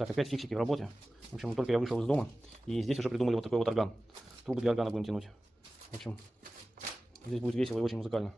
Так, опять фиксики в работе. В общем, только я вышел из дома, и здесь уже придумали вот такой вот орган. Трубы для органа будем тянуть. В общем, здесь будет весело и очень музыкально.